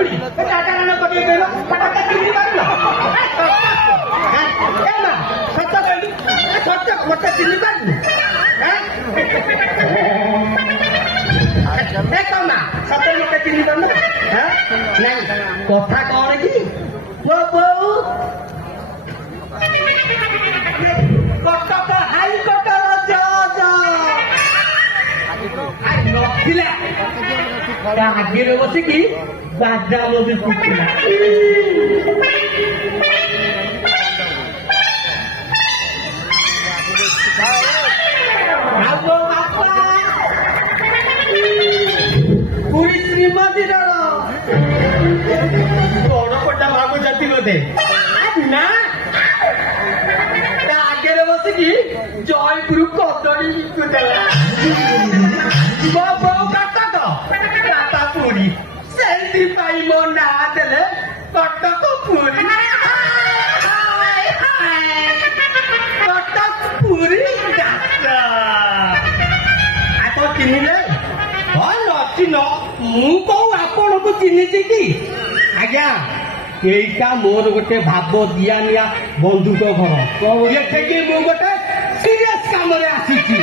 खुड़ी टाटा ना कटे देलो पटाका चिन्नी मारलो ए ना सत्ता गली सत्ता कोटा चिन्नी मारलो ए कमा सत्ता कोटा चिन्नी मारलो नहीं कथा कौन की वो बहू कटक हाई कटर जज आगे बसिकी बादाम भी कुटिला पूरी श्रीमती बड़ पटा भागु जाती बोधे ना आगे बसिकी जयपुर कदड़ी बिकुला पूरी से मो ना देले कटक पूरी कटक पूरी आप चिन्हले हाँ नचिन मु कौ आपण को चिन्हिची कि आज्ञा এইটা মোর গোটে ভাব দিয়া নিয়া বন্ধুক ঘর এঠেকি মু গোটে সিরিয়াস কামরে আসিছি